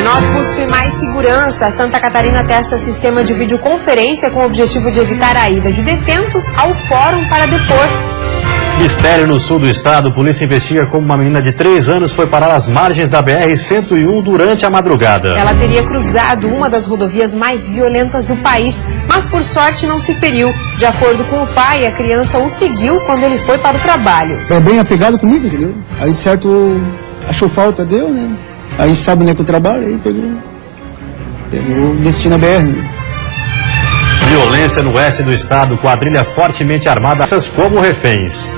Menor cuspe mais segurança. A Santa Catarina testa sistema de videoconferência com o objetivo de evitar a ida de detentos ao fórum para depor. Mistério no sul do estado. Polícia investiga como uma menina de 3 anos foi parar às margens da BR-101 durante a madrugada. Ela teria cruzado uma das rodovias mais violentas do país, mas por sorte não se feriu. De acordo com o pai, a criança o seguiu quando ele foi para o trabalho. É bem apegado comigo, entendeu? Aí de certo achou falta, deu, né? Aí sabe, né, que eu trabalho, aí pegou o destino à BR, né? Violência no oeste do estado, quadrilha fortemente armada, essas como reféns.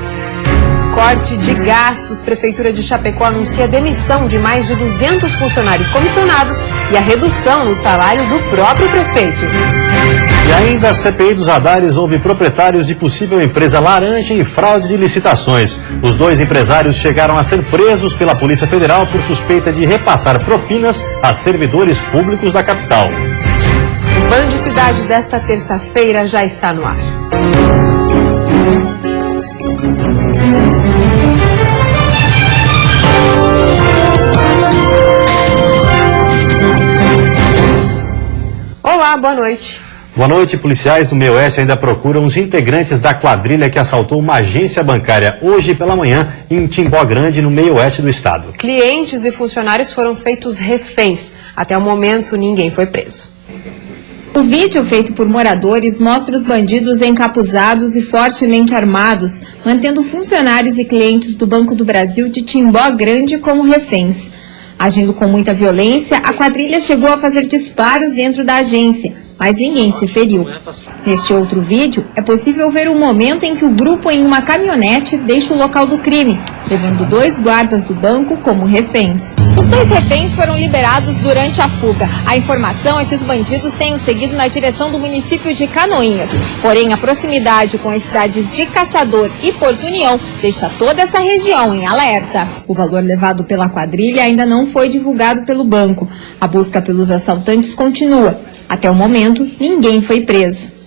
Corte de gastos. Prefeitura de Chapecó anuncia a demissão de mais de 200 funcionários comissionados e a redução no salário do próprio prefeito. E ainda a CPI dos radares houve proprietários de possível empresa laranja e fraude de licitações. Os 2 empresários chegaram a ser presos pela Polícia Federal por suspeita de repassar propinas a servidores públicos da capital. O Band Cidade desta terça-feira já está no ar. Olá, boa noite. Boa noite. Policiais do meio oeste ainda procuram os integrantes da quadrilha que assaltou uma agência bancária hoje pela manhã em Timbó Grande, no meio oeste do estado. Clientes e funcionários foram feitos reféns. Até o momento, ninguém foi preso. O vídeo feito por moradores mostra os bandidos encapuzados e fortemente armados, mantendo funcionários e clientes do Banco do Brasil de Timbó Grande como reféns. Agindo com muita violência, a quadrilha chegou a fazer disparos dentro da agência, mas ninguém se feriu. Neste outro vídeo, é possível ver o momento em que o grupo em uma caminhonete deixa o local do crime, levando 2 guardas do banco como reféns. Os 2 reféns foram liberados durante a fuga. A informação é que os bandidos tenham seguido na direção do município de Canoinhas. Porém, a proximidade com as cidades de Caçador e Porto União deixa toda essa região em alerta. O valor levado pela quadrilha ainda não foi divulgado pelo banco. A busca pelos assaltantes continua. Até o momento, ninguém foi preso.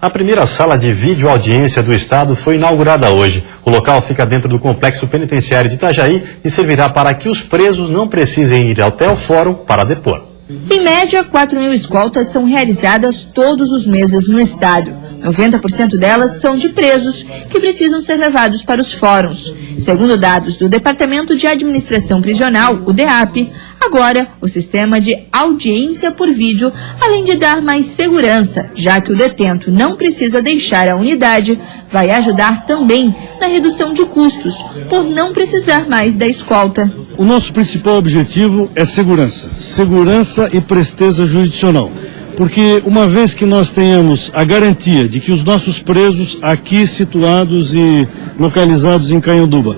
A primeira sala de videoaudiência do estado foi inaugurada hoje. O local fica dentro do complexo penitenciário de Itajaí e servirá para que os presos não precisem ir até o fórum para depor. Em média, 4.000 escoltas são realizadas todos os meses no estado. 90% delas são de presos que precisam ser levados para os fóruns. Segundo dados do Departamento de Administração Prisional, o DEAP, agora o sistema de audiência por vídeo, além de dar mais segurança, já que o detento não precisa deixar a unidade, vai ajudar também na redução de custos, por não precisar mais da escolta. O nosso principal objetivo é segurança e presteza jurisdicional. Porque uma vez que nós tenhamos a garantia de que os nossos presos aqui situados e localizados em Canhanduba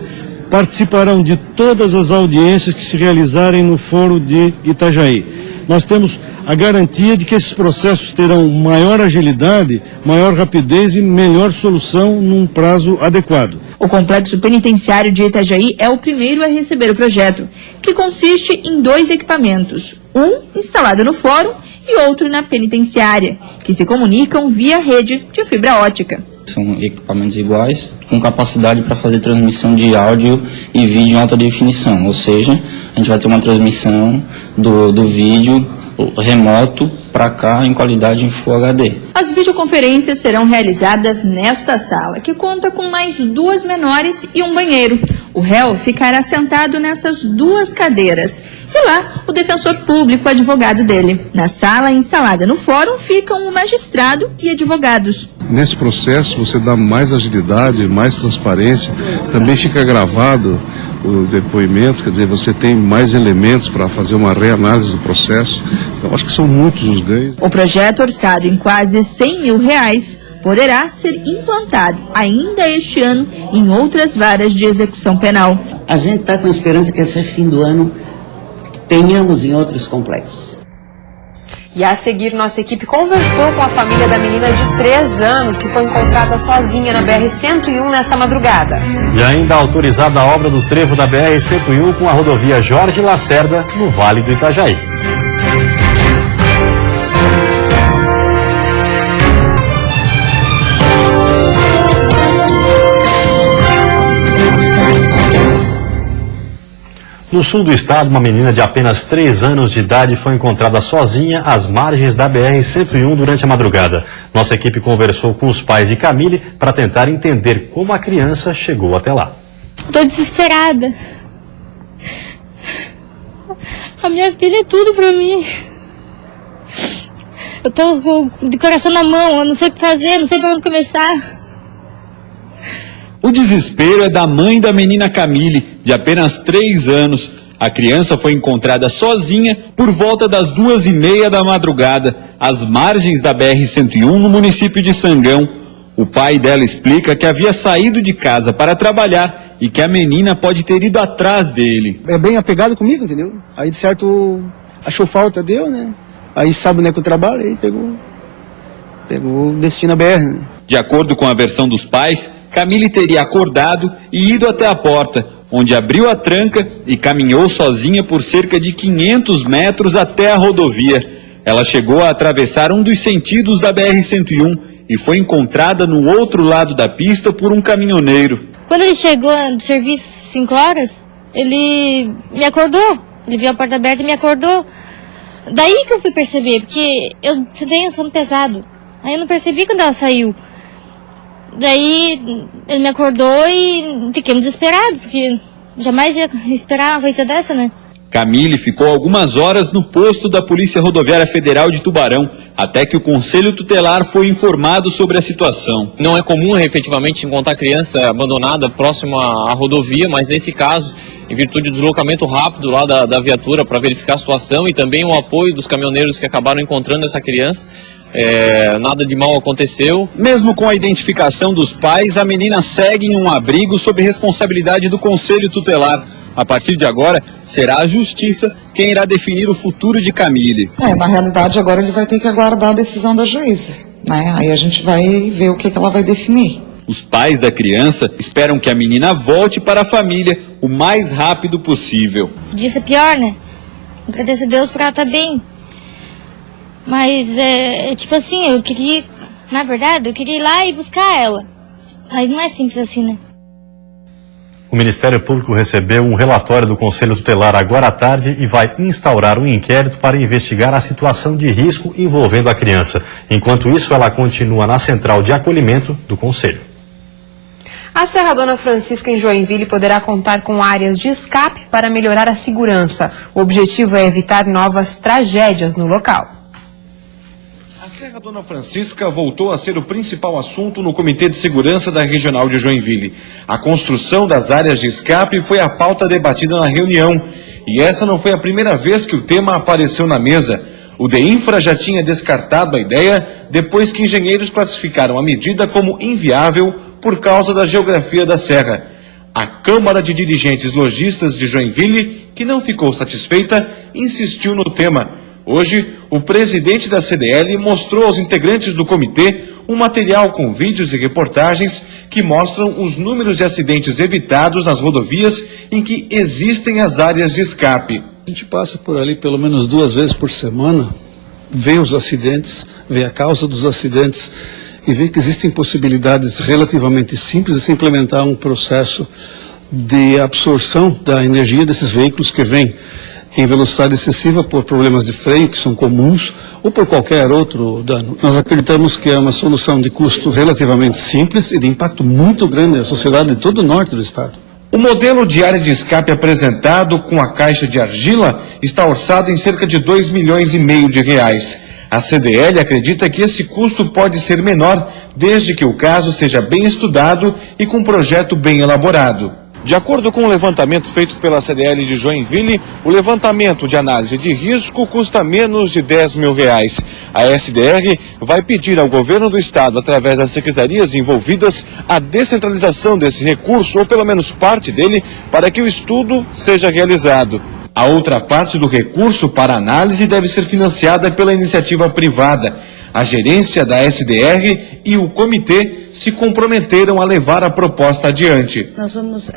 participarão de todas as audiências que se realizarem no Fórum de Itajaí, nós temos a garantia de que esses processos terão maior agilidade, maior rapidez e melhor solução num prazo adequado. O complexo penitenciário de Itajaí é o primeiro a receber o projeto, que consiste em 2 equipamentos, um instalado no fórum e outro na penitenciária, que se comunicam via rede de fibra ótica. São equipamentos iguais, com capacidade para fazer transmissão de áudio e vídeo em alta definição, ou seja, a gente vai ter uma transmissão do vídeo remoto para cá em qualidade em Full HD. As videoconferências serão realizadas nesta sala, que conta com mais 2 menores e um banheiro. O réu ficará sentado nessas 2 cadeiras e lá o defensor público, o advogado dele. Na sala instalada no fórum ficam o magistrado e advogados. Nesse processo você dá mais agilidade, mais transparência, também fica gravado o depoimento, quer dizer, você tem mais elementos para fazer uma reanálise do processo. Então, acho que são muitos os ganhos. O projeto, orçado em quase R$100 mil, poderá ser implantado ainda este ano em outras varas de execução penal. A gente está com a esperança que até fim do ano tenhamos em outros complexos. E a seguir, nossa equipe conversou com a família da menina de 3 anos que foi encontrada sozinha na BR-101 nesta madrugada. E ainda autorizada a obra do trevo da BR-101 com a rodovia Jorge Lacerda, no Vale do Itajaí. No sul do estado, uma menina de apenas 3 anos de idade foi encontrada sozinha às margens da BR-101 durante a madrugada. Nossa equipe conversou com os pais de Camille para tentar entender como a criança chegou até lá. Tô desesperada. A minha filha é tudo pra mim. Eu tô com o coração na mão, eu não sei o que fazer, não sei pra onde começar. O desespero é da mãe da menina Camille, de apenas 3 anos. A criança foi encontrada sozinha por volta das 2h30 da madrugada, às margens da BR-101, no município de Sangão. O pai dela explica que havia saído de casa para trabalhar e que a menina pode ter ido atrás dele. É bem apegado comigo, entendeu? Aí de certo achou falta, deu, né? Aí sabe, né, que eu trabalho, aí pegou o destino à BR, né? De acordo com a versão dos pais, Camille teria acordado e ido até a porta, onde abriu a tranca e caminhou sozinha por cerca de 500 metros até a rodovia. Ela chegou a atravessar um dos sentidos da BR-101 e foi encontrada no outro lado da pista por um caminhoneiro. Quando ele chegou do serviço 5 horas, ele me acordou. Ele viu a porta aberta e me acordou. Daí que eu fui perceber, porque eu tenho sono pesado. Aí eu não percebi quando ela saiu. Daí ele me acordou e fiquei desesperado, porque jamais ia esperar uma coisa dessa, né? Camille ficou algumas horas no posto da Polícia Rodoviária Federal de Tubarão, até que o Conselho Tutelar foi informado sobre a situação. Não é comum efetivamente encontrar criança abandonada próximo à rodovia, mas nesse caso, em virtude do deslocamento rápido lá da viatura para verificar a situação e também o apoio dos caminhoneiros que acabaram encontrando essa criança, nada de mal aconteceu. Mesmo com a identificação dos pais, a menina segue em um abrigo sob responsabilidade do Conselho Tutelar. A partir de agora, será a Justiça quem irá definir o futuro de Camille. Na realidade, agora ele vai ter que aguardar a decisão da juíza, né? Aí a gente vai ver o que ela vai definir. Os pais da criança esperam que a menina volte para a família o mais rápido possível. Podia ser pior, né? Agradeço a Deus por ela estar bem. Mas, tipo assim, eu queria ir lá e buscar ela. Mas não é simples assim, né? O Ministério Público recebeu um relatório do Conselho Tutelar agora à tarde e vai instaurar um inquérito para investigar a situação de risco envolvendo a criança. Enquanto isso, ela continua na central de acolhimento do Conselho. A Serra Dona Francisca, em Joinville, poderá contar com áreas de escape para melhorar a segurança. O objetivo é evitar novas tragédias no local. A Serra Dona Francisca voltou a ser o principal assunto no Comitê de Segurança da Regional de Joinville. A construção das áreas de escape foi a pauta debatida na reunião. E essa não foi a primeira vez que o tema apareceu na mesa. O DEINFRA já tinha descartado a ideia depois que engenheiros classificaram a medida como inviável por causa da geografia da serra. A Câmara de Dirigentes Lojistas de Joinville, que não ficou satisfeita, insistiu no tema. Hoje, o presidente da CDL mostrou aos integrantes do comitê um material com vídeos e reportagens que mostram os números de acidentes evitados nas rodovias em que existem as áreas de escape. A gente passa por ali pelo menos 2 vezes por semana, vê os acidentes, vê a causa dos acidentes e vê que existem possibilidades relativamente simples de se implementar um processo de absorção da energia desses veículos que vêm em velocidade excessiva por problemas de freio, que são comuns, ou por qualquer outro dano. Nós acreditamos que é uma solução de custo relativamente simples e de impacto muito grande na sociedade de todo o norte do estado. O modelo de área de escape apresentado com a caixa de argila está orçado em cerca de R$2,5 milhões. A CDL acredita que esse custo pode ser menor, desde que o caso seja bem estudado e com um projeto bem elaborado. De acordo com o levantamento feito pela CDL de Joinville, o levantamento de análise de risco custa menos de R$10 mil. A SDR vai pedir ao governo do estado, através das secretarias envolvidas, a descentralização desse recurso, ou pelo menos parte dele, para que o estudo seja realizado. A outra parte do recurso para análise deve ser financiada pela iniciativa privada. A gerência da SDR e o comitê se comprometeram a levar a proposta adiante. Nós vamos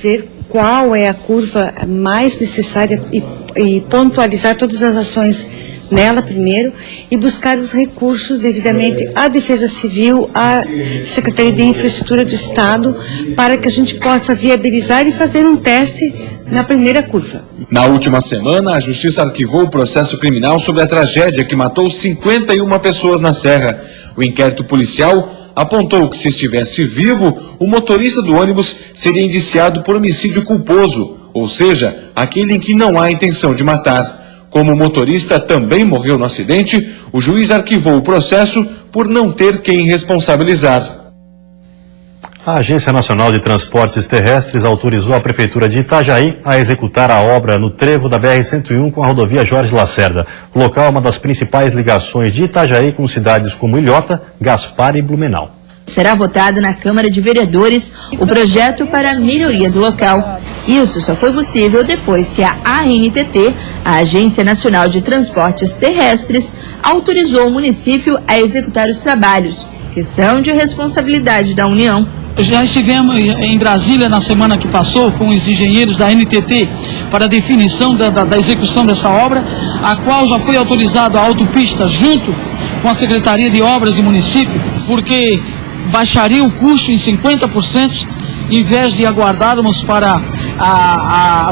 ver qual é a curva mais necessária e pontualizar todas as ações nela primeiro e buscar os recursos devidamente à Defesa Civil, à Secretaria de Infraestrutura do Estado, para que a gente possa viabilizar e fazer um teste na primeira curva. Na última semana, a Justiça arquivou o processo criminal sobre a tragédia que matou 51 pessoas na Serra. O inquérito policial apontou que, se estivesse vivo, o motorista do ônibus seria indiciado por homicídio culposo, ou seja, aquele em que não há intenção de matar. Como o motorista também morreu no acidente, o juiz arquivou o processo por não ter quem responsabilizar. A Agência Nacional de Transportes Terrestres autorizou a Prefeitura de Itajaí a executar a obra no trevo da BR-101 com a rodovia Jorge Lacerda. O local é uma das principais ligações de Itajaí com cidades como Ilhota, Gaspar e Blumenau. Será votado na Câmara de Vereadores o projeto para a melhoria do local. Isso só foi possível depois que a ANTT, a Agência Nacional de Transportes Terrestres, autorizou o município a executar os trabalhos, que são de responsabilidade da União. Já estivemos em Brasília na semana que passou com os engenheiros da NTT para a definição da execução dessa obra, a qual já foi autorizado a autopista junto com a Secretaria de Obras e Município, porque baixaria o custo em 50%, em vez de aguardarmos para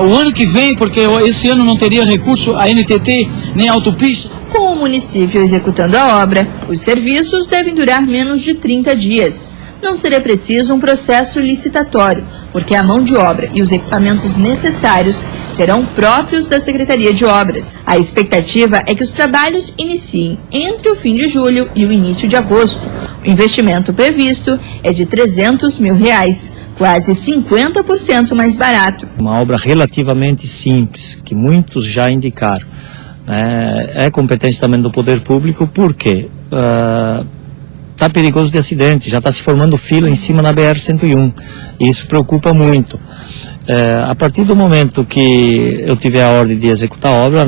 o ano que vem, porque esse ano não teria recurso a NTT nem a autopista. Com o município executando a obra, os serviços devem durar menos de 30 dias. Não seria preciso um processo licitatório, porque a mão de obra e os equipamentos necessários serão próprios da Secretaria de Obras. A expectativa é que os trabalhos iniciem entre o fim de julho e o início de agosto. O investimento previsto é de R$300 mil, quase 50% mais barato. Uma obra relativamente simples, que muitos já indicaram. É competência também do poder público, porque está perigoso de acidente, já está se formando fila em cima na BR-101, e isso preocupa muito. A partir do momento que eu tiver a ordem de executar a obra,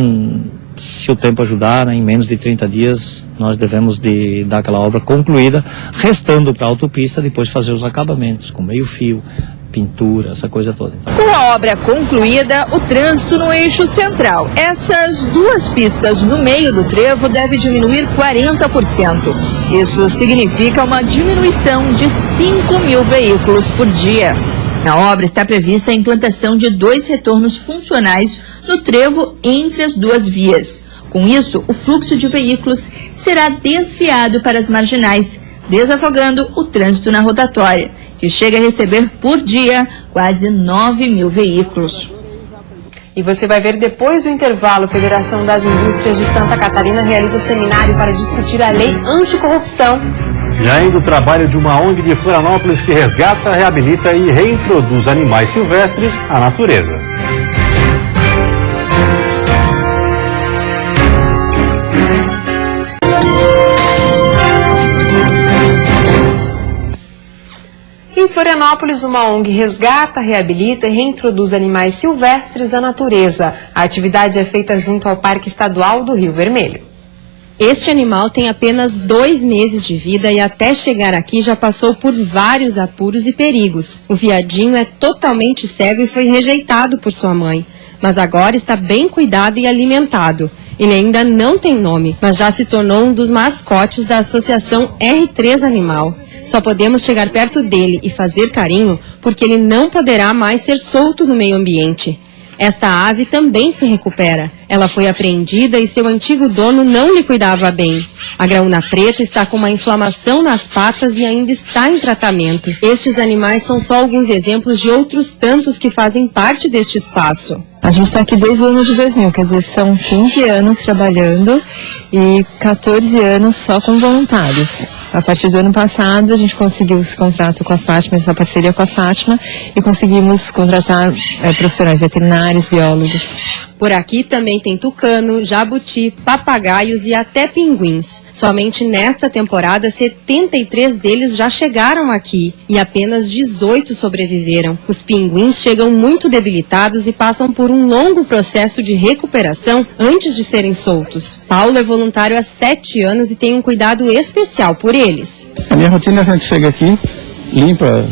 se o tempo ajudar, em menos de 30 dias, nós devemos de dar aquela obra concluída, restando para a autopista depois fazer os acabamentos, com meio fio, pintura, essa coisa toda. Com a obra concluída, o trânsito no eixo central. Essas duas pistas no meio do trevo deve diminuir 40%. Isso significa uma diminuição de 5 mil veículos por dia. Na obra está prevista a implantação de 2 retornos funcionais no trevo entre as duas vias. Com isso, o fluxo de veículos será desviado para as marginais, desafogando o trânsito na rotatória, que chega a receber por dia quase 9 mil veículos. E você vai ver depois do intervalo, a Federação das Indústrias de Santa Catarina realiza seminário para discutir a lei anticorrupção. E ainda o trabalho de uma ONG de Florianópolis que resgata, reabilita e reintroduz animais silvestres à natureza. Em Florianópolis, uma ONG resgata, reabilita e reintroduz animais silvestres à natureza. A atividade é feita junto ao Parque Estadual do Rio Vermelho. Este animal tem apenas 2 meses de vida e até chegar aqui já passou por vários apuros e perigos. O viadinho é totalmente cego e foi rejeitado por sua mãe, mas agora está bem cuidado e alimentado. Ele ainda não tem nome, mas já se tornou um dos mascotes da Associação R3 Animal. Só podemos chegar perto dele e fazer carinho porque ele não poderá mais ser solto no meio ambiente. Esta ave também se recupera. Ela foi apreendida e seu antigo dono não lhe cuidava bem. A graúna preta está com uma inflamação nas patas e ainda está em tratamento. Estes animais são só alguns exemplos de outros tantos que fazem parte deste espaço. A gente está aqui desde o ano de 2000, quer dizer, são 15 anos trabalhando e 14 anos só com voluntários. A partir do ano passado, a gente conseguiu esse contrato com a Fátima, essa parceria com a Fátima, e conseguimos contratar profissionais veterinários, biólogos. Por aqui também tem tucano, jabuti, papagaios e até pinguins. Somente nesta temporada, 73 deles já chegaram aqui e apenas 18 sobreviveram. Os pinguins chegam muito debilitados e passam por um longo processo de recuperação antes de serem soltos. Paulo é voluntário há 7 anos e tem um cuidado especial por eles. A minha rotina, a gente chega aqui, limpa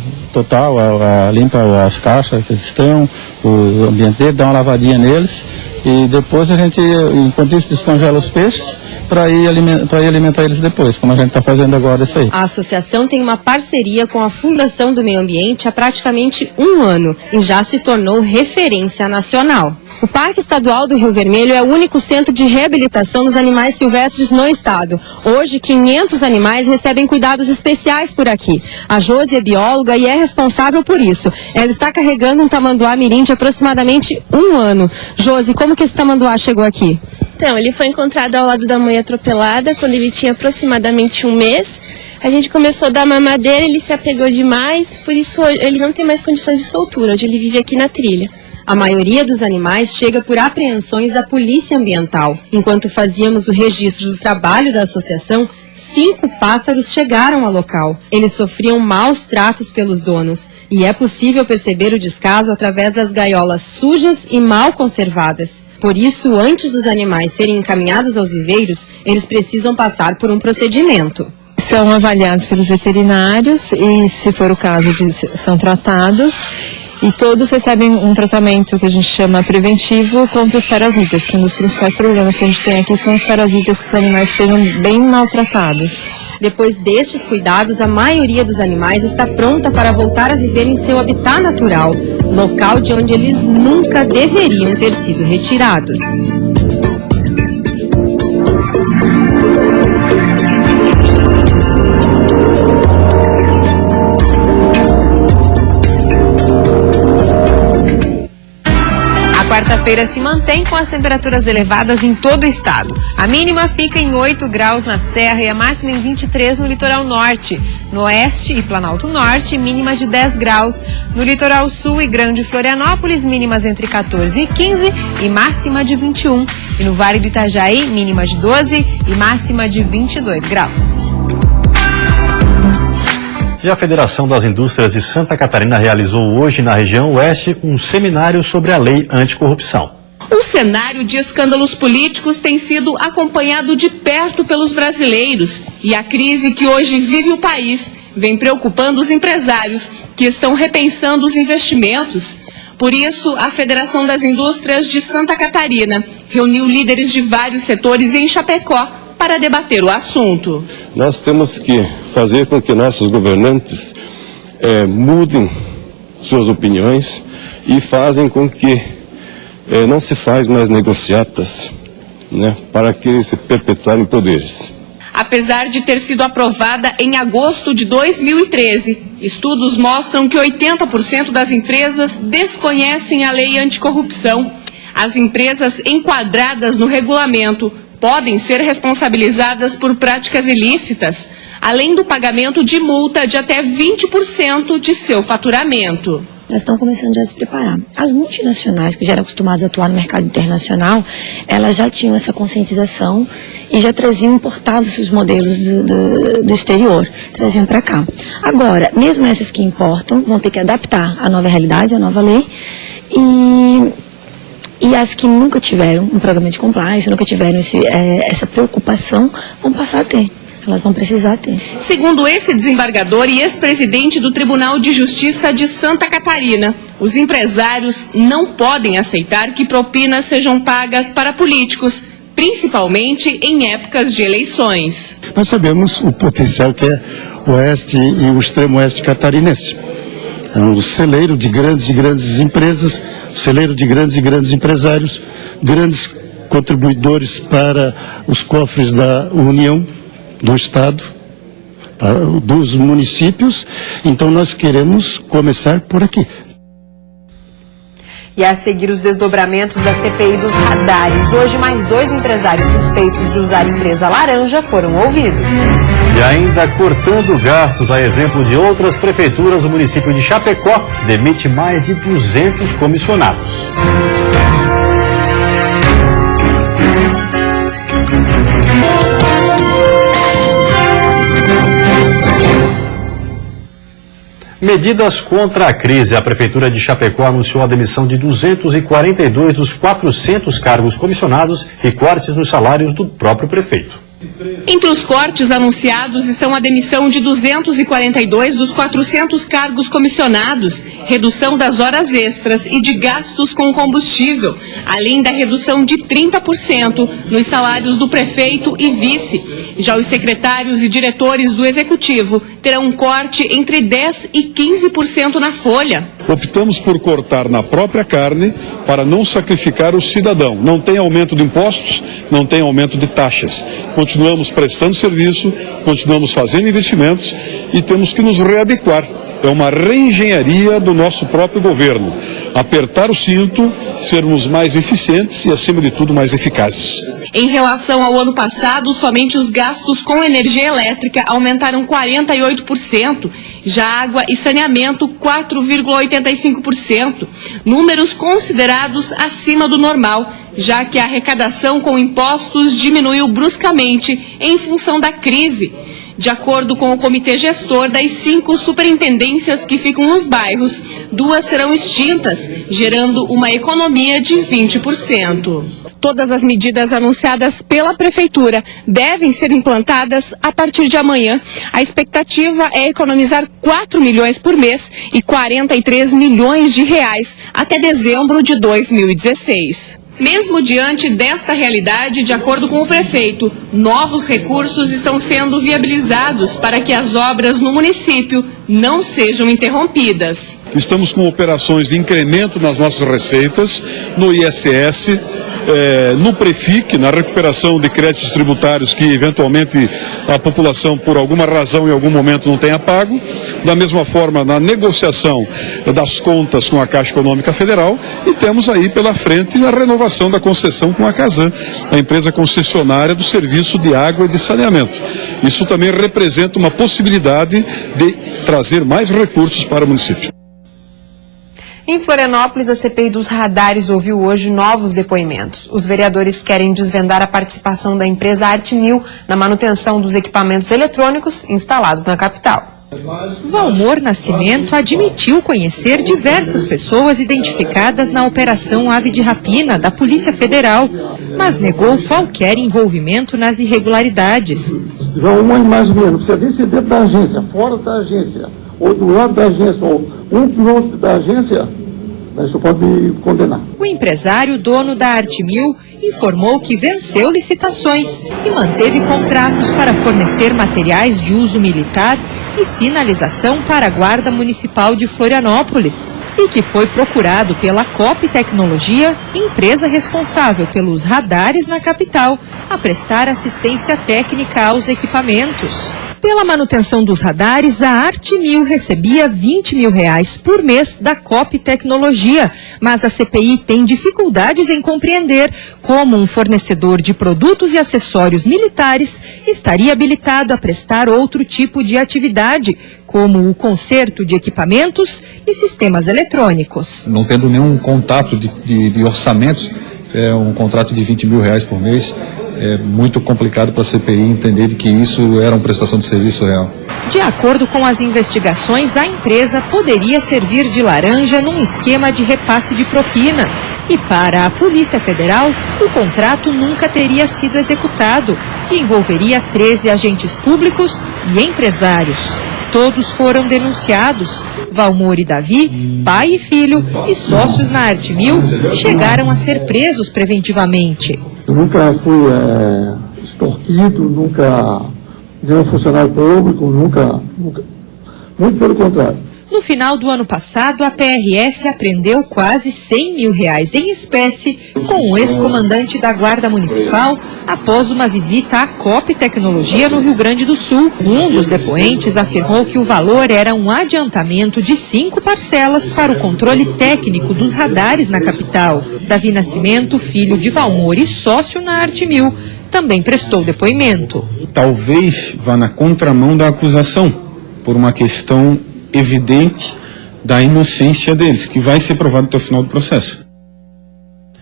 limpa as caixas que estão, o ambiente dele, dá uma lavadinha neles E depois a gente, enquanto isso, descongela os peixes para ir alimentar eles depois, como a gente está fazendo agora isso aí. A associação tem uma parceria com a Fundação do Meio Ambiente há praticamente 1 ano e já se tornou referência nacional. O Parque Estadual do Rio Vermelho é o único centro de reabilitação dos animais silvestres no estado. Hoje, 500 animais recebem cuidados especiais por aqui. A Josi é bióloga e é responsável por isso. Ela está carregando um tamanduá mirim de aproximadamente 1 ano. Josi, como que esse tamanduá chegou aqui? Então, ele foi encontrado ao lado da mãe atropelada quando ele tinha aproximadamente 1 mês. A gente começou a dar mamadeira, ele se apegou demais, por isso ele não tem mais condições de soltura. Hoje ele vive aqui na trilha. A maioria dos animais chega por apreensões da Polícia Ambiental. Enquanto fazíamos o registro do trabalho da associação, 5 pássaros chegaram ao local. Eles sofriam maus tratos pelos donos. E é possível perceber o descaso através das gaiolas sujas e mal conservadas. Por isso, antes dos animais serem encaminhados aos viveiros, eles precisam passar por um procedimento. São avaliados pelos veterinários e, se for o caso, são tratados. E todos recebem um tratamento que a gente chama preventivo contra os parasitas, que um dos principais problemas que a gente tem aqui são os parasitas, que os animais sejam bem maltratados. Depois destes cuidados, a maioria dos animais está pronta para voltar a viver em seu habitat natural, local de onde eles nunca deveriam ter sido retirados. Quarta-feira se mantém com as temperaturas elevadas em todo o estado. A mínima fica em 8 graus na Serra e a máxima em 23 no litoral norte. No oeste e Planalto Norte, mínima de 10 graus. No litoral sul e Grande Florianópolis, mínimas entre 14 e 15 e máxima de 21. E no Vale do Itajaí, mínima de 12 e máxima de 22 graus. E a Federação das Indústrias de Santa Catarina realizou hoje na região oeste um seminário sobre a lei anticorrupção. Um cenário de escândalos políticos tem sido acompanhado de perto pelos brasileiros e a crise que hoje vive o país vem preocupando os empresários que estão repensando os investimentos. Por isso, a Federação das Indústrias de Santa Catarina reuniu líderes de vários setores em Chapecó para debater o assunto. Nós temos que fazer com que nossos governantes mudem suas opiniões e fazem com que não se faz mais negociatas, né, para que se perpetuarem poderes. Apesar de ter sido aprovada em agosto de 2013, estudos mostram que 80% das empresas desconhecem a lei anticorrupção. As empresas enquadradas no regulamento podem ser responsabilizadas por práticas ilícitas, além do pagamento de multa de até 20% de seu faturamento. Nós estamos começando já a se preparar. As multinacionais, que já eram acostumadas a atuar no mercado internacional, elas já tinham essa conscientização e já traziam, importavam seus modelos do exterior, traziam para cá. Agora, mesmo essas que importam, vão ter que adaptar à nova realidade, à nova lei, e as que nunca tiveram um programa de compliance, nunca tiveram essa preocupação, vão passar a ter. Elas vão precisar ter. Segundo esse desembargador e ex-presidente do Tribunal de Justiça de Santa Catarina, os empresários não podem aceitar que propinas sejam pagas para políticos, principalmente em épocas de eleições. Nós sabemos o potencial que é o oeste e o extremo oeste catarinense. É um celeiro de grandes e grandes empresas, celeiro de grandes e grandes empresários, grandes contribuidores para os cofres da União, do Estado, dos municípios. Então nós queremos começar por aqui. E a seguir, os desdobramentos da CPI dos radares. Hoje, mais 2 empresários suspeitos de usar empresa laranja foram ouvidos. E ainda cortando gastos, a exemplo de outras prefeituras, o município de Chapecó demite mais de 200 comissionados. Medidas contra a crise. A Prefeitura de Chapecó anunciou a demissão de 242 dos 400 cargos comissionados e cortes nos salários do próprio prefeito. Entre os cortes anunciados estão a demissão de 242 dos 400 cargos comissionados, redução das horas extras e de gastos com combustível, além da redução de 30% nos salários do prefeito e vice. Já os secretários e diretores do Executivo terão um corte entre 10% e 15% na folha. Optamos por cortar na própria carne para não sacrificar o cidadão. Não tem aumento de impostos, não tem aumento de taxas. Continuamos prestando serviço, continuamos fazendo investimentos e temos que nos readequar. É uma reengenharia do nosso próprio governo. Apertar o cinto, sermos mais eficientes e, acima de tudo, mais eficazes. Em relação ao ano passado, somente os gastos com energia elétrica aumentaram 48%, já água e saneamento 4,85%, números considerados acima do normal, já que a arrecadação com impostos diminuiu bruscamente em função da crise. De acordo com o comitê gestor, das 5 superintendências que ficam nos bairros, 2 serão extintas, gerando uma economia de 20%. Todas as medidas anunciadas pela Prefeitura devem ser implantadas a partir de amanhã. A expectativa é economizar 4 milhões por mês e 43 milhões de reais até dezembro de 2016. Mesmo diante desta realidade, de acordo com o prefeito, novos recursos estão sendo viabilizados para que as obras no município não sejam interrompidas. Estamos com operações de incremento nas nossas receitas, no ISS, no Prefic, na recuperação de créditos tributários que eventualmente a população por alguma razão em algum momento não tenha pago, da mesma forma na negociação das contas com a Caixa Econômica Federal e temos aí pela frente a renovação da concessão com a Casan, a empresa concessionária do serviço de água e de saneamento. Isso também representa uma possibilidade de trazer mais recursos para o município. Em Florianópolis, a CPI dos radares ouviu hoje novos depoimentos. Os vereadores querem desvendar a participação da empresa Artmil na manutenção dos equipamentos eletrônicos instalados na capital. Valmor Nascimento admitiu conhecer diversas pessoas identificadas na Operação Ave de Rapina da Polícia Federal, mas negou qualquer envolvimento nas irregularidades. Se tiver uma imagem minha, não precisa nem ser dentro da agência, fora da agência, ou do lado da agência, ou 1 quilômetro da agência, isso pode me condenar. O empresário dono da Artmil informou que venceu licitações e manteve contratos para fornecer materiais de uso militar e sinalização para a Guarda Municipal de Florianópolis, e que foi procurado pela COP Tecnologia, empresa responsável pelos radares na capital, a prestar assistência técnica aos equipamentos. Pela manutenção dos radares, a Artmil recebia R$20 mil por mês da COP Tecnologia, mas a CPI tem dificuldades em compreender como um fornecedor de produtos e acessórios militares estaria habilitado a prestar outro tipo de atividade, como o conserto de equipamentos e sistemas eletrônicos. Não tendo nenhum contato de orçamentos, um contrato de R$20 mil por mês, é muito complicado para a CPI entender de que isso era uma prestação de serviço real. De acordo com as investigações, a empresa poderia servir de laranja num esquema de repasse de propina. E para a Polícia Federal, o contrato nunca teria sido executado e envolveria 13 agentes públicos e empresários. Todos foram denunciados. Valmor e Davi, pai e filho e sócios na Artmil, chegaram a ser presos preventivamente. Eu nunca fui extorquido, nunca nenhum funcionário público, nunca, muito pelo contrário. No final do ano passado, a PRF apreendeu quase R$100 mil em espécie com o ex-comandante da Guarda Municipal após uma visita à COP Tecnologia no Rio Grande do Sul. Um dos depoentes afirmou que o valor era um adiantamento de 5 parcelas para o controle técnico dos radares na capital. Davi Nascimento, filho de Valmor e sócio na Artmil, também prestou depoimento. Talvez vá na contramão da acusação, por uma questão evidente da inocência deles, que vai ser provado até o final do processo.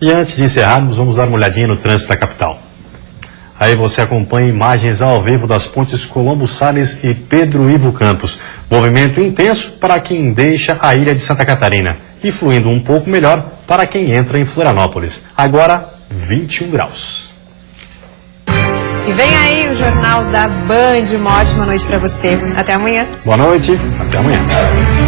E antes de encerrarmos, vamos dar uma olhadinha no trânsito da capital. Aí você acompanha imagens ao vivo das pontes Colombo Salles e Pedro Ivo Campos. Movimento intenso para quem deixa a ilha de Santa Catarina e fluindo um pouco melhor para quem entra em Florianópolis. Agora, 21 graus. E vem aí o Jornal da Band. Uma ótima noite para você. Até amanhã. Boa noite, até amanhã.